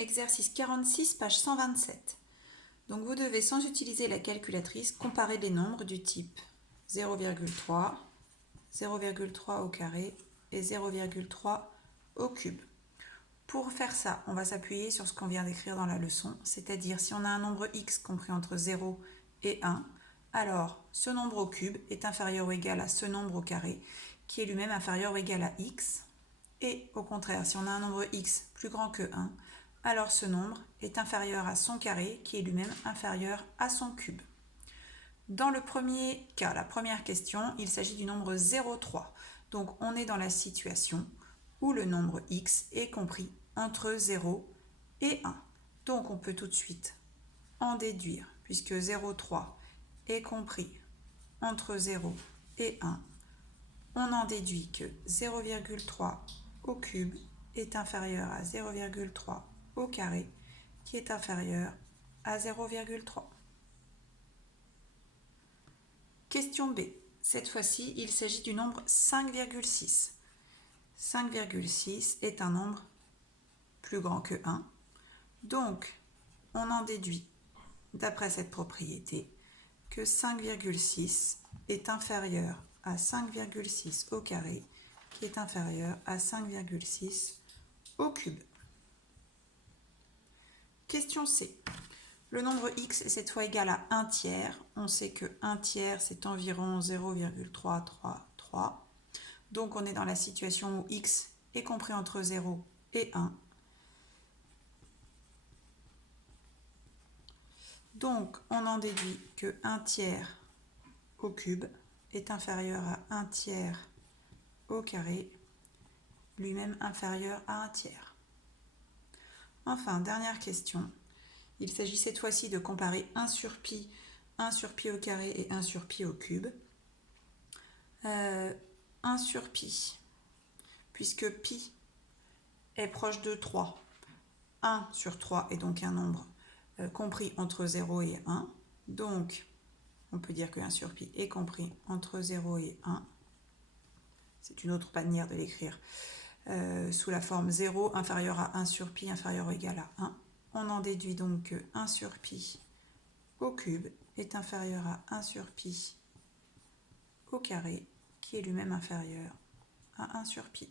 Exercice 46, page 127. Donc vous devez, sans utiliser la calculatrice, comparer les nombres du type 0,3, 0,3 au carré et 0,3 au cube. Pour faire ça, on va s'appuyer sur ce qu'on vient d'écrire dans la leçon, c'est-à-dire si on a un nombre x compris entre 0 et 1, alors ce nombre au cube est inférieur ou égal à ce nombre au carré, qui est lui-même inférieur ou égal à x. Et au contraire, si on a un nombre x plus grand que 1, alors ce nombre est inférieur à son carré, qui est lui-même inférieur à son cube. Dans le premier cas, la première question, il s'agit du nombre 0,3. Donc on est dans la situation où le nombre x est compris entre 0 et 1. Donc on peut tout de suite en déduire, puisque 0,3 est compris entre 0 et 1. On en déduit que 0,3 au cube est inférieur à 0,3 au carré, qui est inférieur à 0,3. Question B. Cette fois-ci, il s'agit du nombre 5,6. 5,6 est un nombre plus grand que 1. Donc, on en déduit, d'après cette propriété, que 5,6 est inférieur à 5,6 au carré, qui est inférieur à 5,6 au cube. Question C. Le nombre x est cette fois égal à 1 tiers. On sait que 1 tiers, c'est environ 0,333. Donc, on est dans la situation où x est compris entre 0 et 1. Donc, on en déduit que 1 tiers au cube est inférieur à 1 tiers au carré, lui-même inférieur à 1 tiers. Enfin, dernière question. Il s'agit cette fois-ci de comparer 1 sur pi au carré et 1 sur pi au cube. 1 sur pi, puisque pi est proche de 3. 1 sur 3 est donc un nombre compris entre 0 et 1. Donc, on peut dire que 1 sur pi est compris entre 0 et 1. C'est une autre manière de l'écrire. Sous la forme 0 inférieur à 1 sur pi inférieur ou égal à 1. On en déduit donc que 1 sur pi au cube est inférieur à 1 sur pi au carré, qui est lui-même inférieur à 1 sur pi.